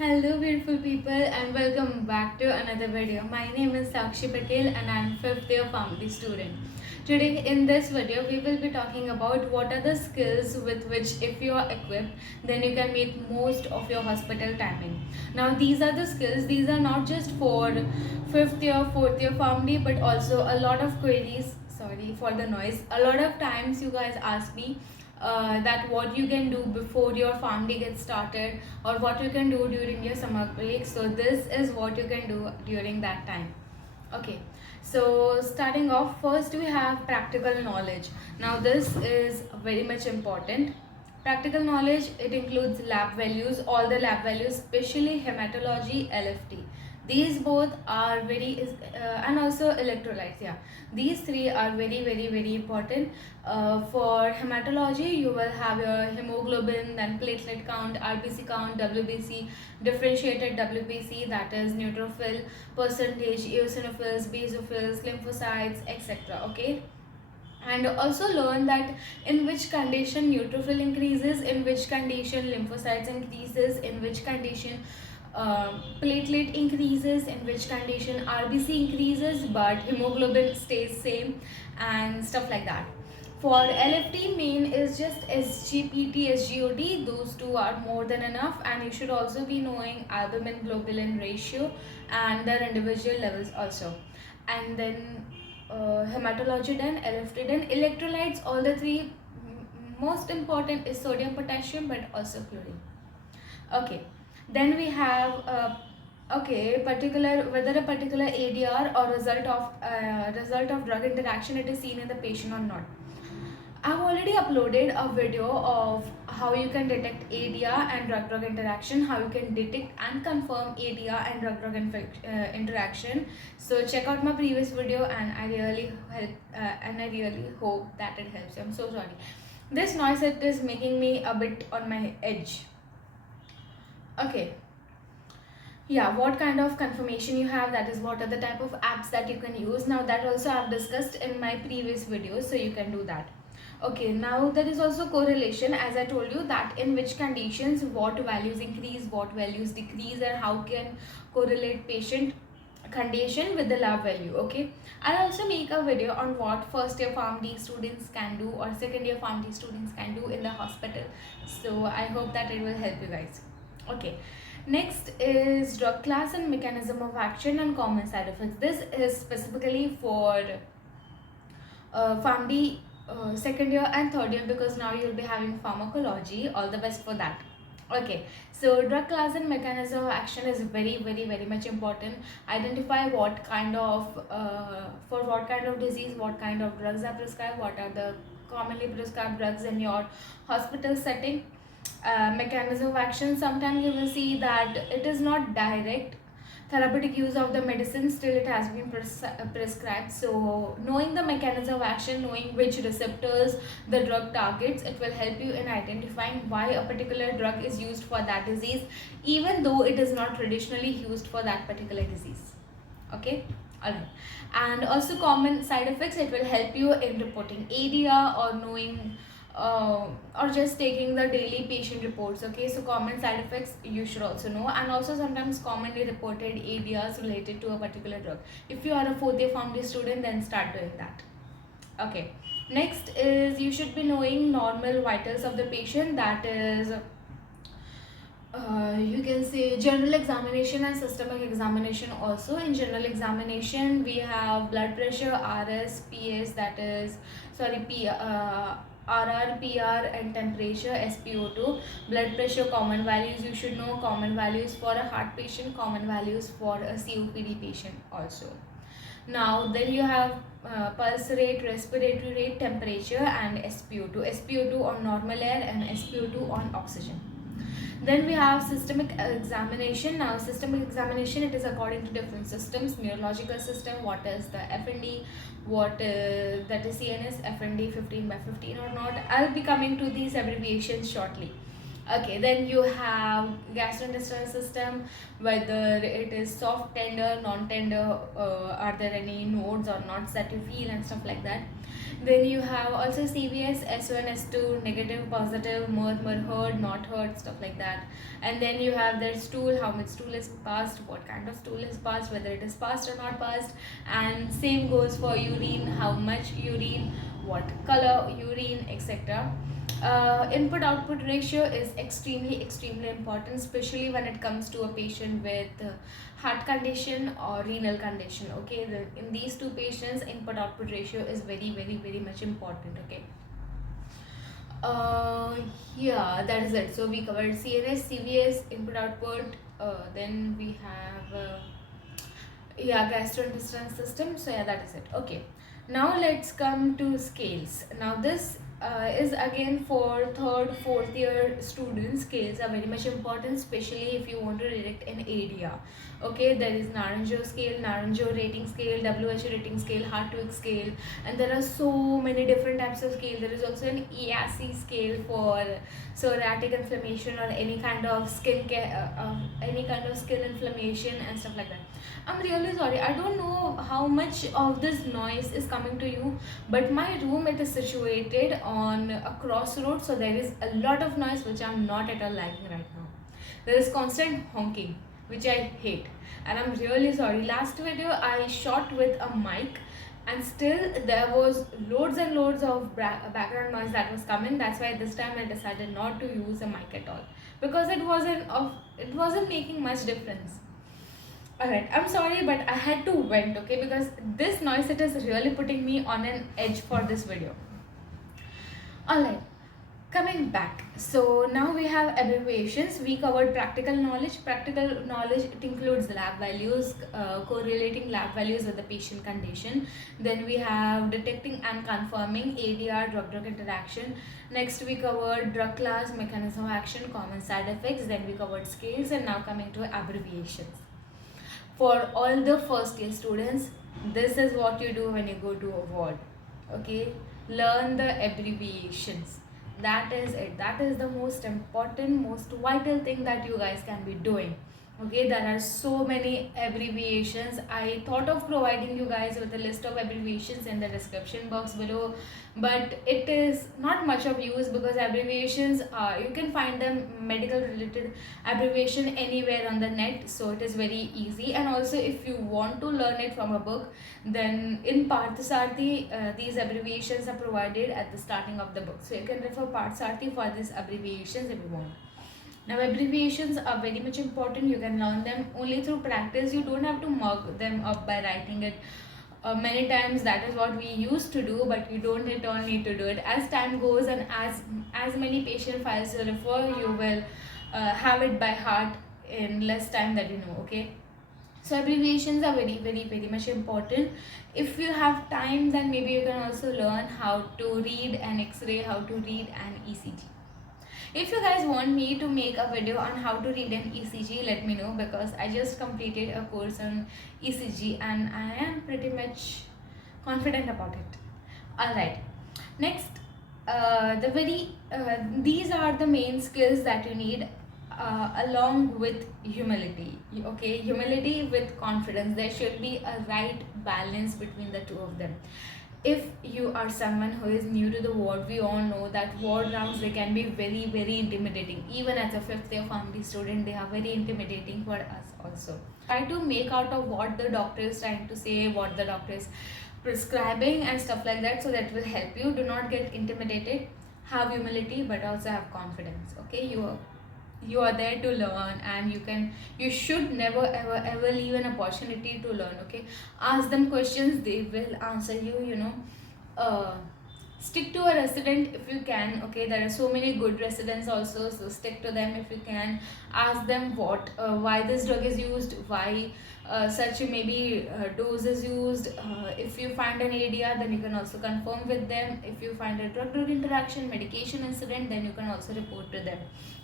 Hello beautiful people and welcome back to another video. My name is Sakshi Patel and I am 5th year PharmD student. Today in this video we will be talking about what are the skills with which if you are equipped then you can make most of your hospital timing. Now these are the skills, these are not just for 5th year, 4th year PharmD but also a lot of queries, sorry for the noise, a lot of times you guys ask me that what you can do before your PharmD gets started or what you can do during your summer break. So this is what you can do during that time. Okay, so starting off, first we have practical knowledge. Now this is very much important. Practical knowledge, it includes lab values, all the lab values, especially hematology, LFT. These both are and also electrolytes. Yeah, these three are very important. For hematology, you will have your hemoglobin, then platelet count, RBC count, WBC, differentiated WBC, that is neutrophil percentage, eosinophils, basophils, lymphocytes, etc. Okay, and also learn that in which condition neutrophil increases, in which condition lymphocytes increases, in which condition platelet increases, in which condition RBC increases but hemoglobin stays same, and stuff like that. For LFT, main is just SGPT, SGOT. Those two are more than enough, and you should also be knowing albumin globulin ratio and their individual levels also. And then hematology done, LFT done, electrolytes, all the three. Most important is sodium, potassium, but also chlorine. Okay, then we have particular whether a particular ADR or result of drug interaction it is seen in the patient or not. I've already uploaded a video of how you can detect ADR and drug-drug interaction, how you can detect and confirm ADR and drug-drug interaction. So check out my previous video, and I really hope that it helps you. I'm so sorry. This noise, it is making me a bit on my edge. Okay. Yeah, what kind of confirmation you have, that is what are the type of apps that you can use. Now that also I've discussed in my previous videos, so you can do that. Okay, now there is also correlation, as I told you, that in which conditions what values increase, what values decrease, and how can correlate patient condition with the lab value. Okay, I'll also make a video on what first year PharmD students can do or second year PharmD students can do in the hospital. So I hope that it will help you guys. Okay, next is drug class and mechanism of action and common side effects. This is specifically for PharmD second year and third year, because now you'll be having pharmacology. All the best for that. Okay, so drug class and mechanism of action is very much important. Identify what kind of for what kind of disease what kind of drugs are prescribed, what are the commonly prescribed drugs in your hospital setting. Mechanism of action, sometimes you will see that it is not direct therapeutic use of the medicine, still it has been prescribed. So knowing the mechanism of action, knowing which receptors the drug targets, it will help you in identifying why a particular drug is used for that disease, even though it is not traditionally used for that particular disease. Okay, alright. And also common side effects, it will help you in reporting ADR or knowing or just taking the daily patient reports. Okay, so common side effects you should also know, and also sometimes commonly reported ADRs related to a particular drug. If you are a fourth year PharmD student, then start doing that. Okay, next is you should be knowing normal vitals of the patient, that is you can say general examination and systemic examination. Also in general examination we have blood pressure, RS, PS, that is RR, PR, and temperature, SpO2. Blood pressure common values you should know, common values for a heart patient, common values for a COPD patient also. Now then you have pulse rate, respiratory rate, temperature, and SpO2. SpO2 on normal air and SpO2 on oxygen. Then we have systemic examination. Now systemic examination, it is according to different systems. Neurological system, what is the FND, what that is CNS, FND 15/15 or not. I'll be coming to these abbreviations shortly. Okay, then you have gastrointestinal system, whether it is soft, tender, non-tender, are there any nodes or knots that you feel and stuff like that. Then you have also CVS, S1, S2, negative, positive, murmur, heard, not heard, stuff like that. And then you have their stool, how much stool is passed, what kind of stool is passed, whether it is passed or not passed. And same goes for urine, how much urine, what color urine, etc. Input output ratio is extremely important, especially when it comes to a patient with heart condition or renal condition. Okay, in these two patients, input output ratio is very much important. Okay. uh yeah, that is it. So we covered CNS, CVS, input output. Then we have yeah, gastrointestinal system. So yeah, that is it. Okay, now let's come to scales. Now this is again for third fourth year students. Scales are very much important, especially if you want to direct an area. Okay, there is Naranjo scale, Naranjo rating scale, WHO rating scale, Hartwig scale, and there are so many different types of scale. There is also an EAC scale for psoriatic inflammation or any kind of skin care, any kind of skin inflammation and stuff like that. I'm really sorry. I don't know how much of this noise is coming to you, but my room, it is situated on a crossroad, so there is a lot of noise which I'm not at all liking right now. There is constant honking, which I hate, and I'm really sorry. Last video I shot with a mic, and still there was loads and loads of background noise that was coming. That's why this time I decided not to use a mic at all, because it wasn't making much difference. Alright, I'm sorry, but I had to vent, okay, because this noise, it is really putting me on an edge for this video. Alright, coming back. So now we have abbreviations. We covered practical knowledge. Practical knowledge, it includes lab values, correlating lab values with the patient condition. Then we have detecting and confirming ADR, drug-drug interaction. Next we covered drug class, mechanism of action, common side effects. Then we covered scales, and now coming to abbreviations. For all the first year students, this is what you do when you go to a ward. Okay, learn the abbreviations. That is it. That is the most important, most vital thing that you guys can be doing. Okay, there are so many abbreviations. I thought of providing you guys with a list of abbreviations in the description box below, but it is not much of use, because abbreviations, you can find them medical related abbreviation anywhere on the net, so it is very easy. And also, if you want to learn it from a book, then in Parthasarthi, these abbreviations are provided at the starting of the book, so you can refer Parthasarthi for these abbreviations if you want. Now abbreviations are very much important. You can learn them only through practice. You don't have to mug them up by writing it many times. That is what we used to do, but you don't at all need to do it. As time goes and as many patient files you refer, you will have it by heart in less time that you know. Okay, so abbreviations are very much important. If you have time, then maybe you can also learn how to read an X-ray, how to read an ECG. If you guys want me to make a video on how to read an ECG, let me know, because I just completed a course on ECG and I am pretty much confident about it. Alright, next, these are the main skills that you need, along with humility. Okay, humility with confidence. There should be a right balance between the two of them. If you are someone who is new to the ward, we all know that ward rounds, they can be very intimidating. Even as a fifth year PharmD student, they are very intimidating for us also. Try to make out of what the doctor is trying to say, what the doctor is prescribing and stuff like that, so that will help you. Do not get intimidated. Have humility, but also have confidence. Okay, you are there to learn, and you should never ever leave an opportunity to learn. Okay, ask them questions, they will answer you, you know. Stick to a resident if you can. Okay, there are so many good residents also, so stick to them if you can. Ask them why this drug is used, why such maybe dose is used. If you find an ADR, then you can also confirm with them. If you find a drug-drug interaction, medication incident, then you can also report to them.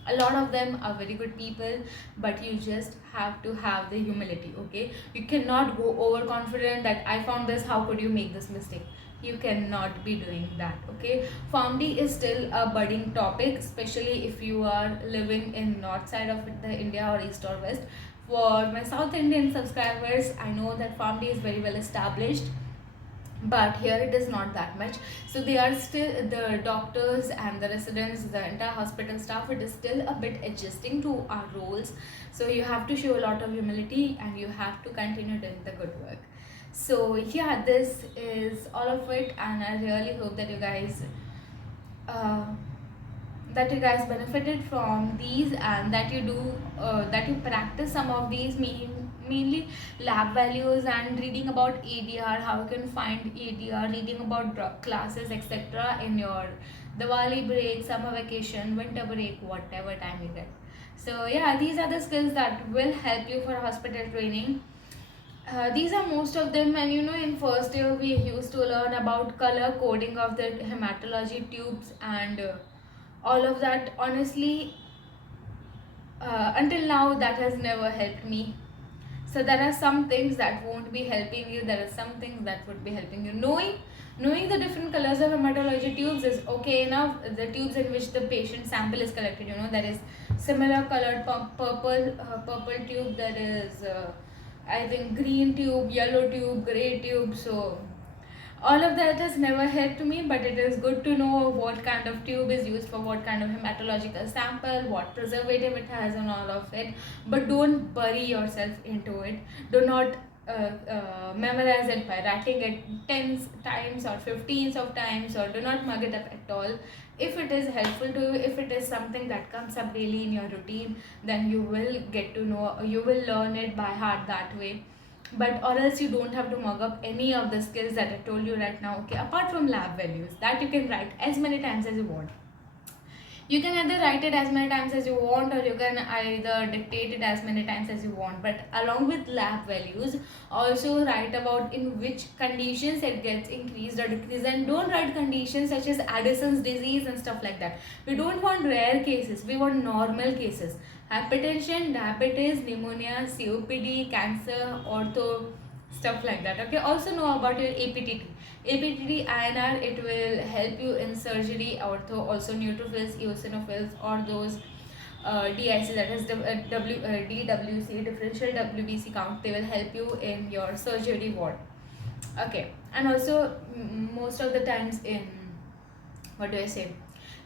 A lot of them are very good people, but you just have to have the humility. Okay, you cannot go overconfident that I found this, how could you make this mistake? You cannot be doing that. Okay, PharmD is still a budding topic, especially if you are living in north side of the India or east or west. For my South Indian subscribers, I know that PharmD is very well established, but here it is not that much. So they are still, the doctors and the residents, the entire hospital staff, it is still a bit adjusting to our roles. So you have to show a lot of humility and you have to continue doing the good work. So yeah, this is all of it, and I really hope that you guys uh, benefited from these, and that you do that you practice some of these, mainly lab values and reading about ADR, how you can find ADR, reading about drug classes, etc. in your Diwali break, summer vacation, winter break, whatever time you get. So yeah, these are the skills that will help you for hospital training. These are most of them, and in first year we used to learn about color coding of the hematology tubes and all of that. Honestly, until now that has never helped me. So there are some things that won't be helping you, there are some things that would be helping you. Knowing the different colors of hematology tubes is okay enough. The tubes in which the patient sample is collected, there is similar colored purple tube, there is I think green tube, yellow tube, gray tube. So all of that has never helped me, but it is good to know what kind of tube is used for what kind of hematological sample, what preservative it has, and all of it. But don't bury yourself into it. Do not memorize it by writing it 10 times or 15s of times, or do not mug it up at all. If it is helpful to you, if it is something that comes up daily in your routine, then you will get to know, you will learn it by heart that way. But or else you don't have to mug up any of the skills that I told you right now. Okay, apart from lab values that you can write as many times as you want. You can either write it as many times as you want, or you can either dictate it as many times as you want. But along with lab values, also write about in which conditions it gets increased or decreased. And don't write conditions such as Addison's disease and stuff like that. We don't want rare cases, we want normal cases. Hypertension, diabetes, pneumonia, COPD, cancer, ortho, stuff like that. Okay, also know about your APTT INR. It will help you in surgery, ortho, also neutrophils, eosinophils, or those DIC, that is DWC, differential WBC count. They will help you in your surgery ward. Okay, and also most of the times in, what do I say,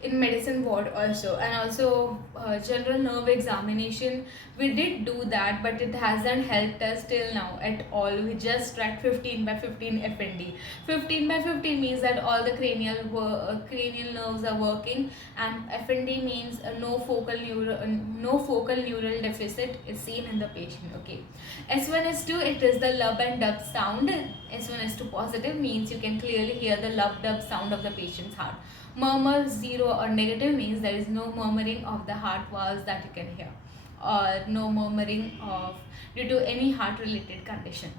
in medicine ward also. And also general nerve examination, we did do that, but it hasn't helped us till now at all. We just tracked 15 by 15 FND. 15 by 15 means that all the cranial nerves are working, and FND means no focal neural deficit is seen in the patient. Okay, S1 S2, it is the lub and dub sound. S1 S2 positive means you can clearly hear the lub dub sound of the patient's heart. Murmur 0 or negative means there is no murmuring of the heart valves that you can hear, or no murmuring of due to any heart related condition.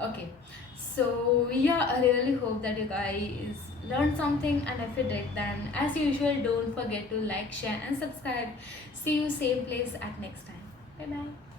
Okay, so yeah, I really hope that you guys learned something, and if you did, then as usual, don't forget to like, share and subscribe. See you same place at next time. Bye bye.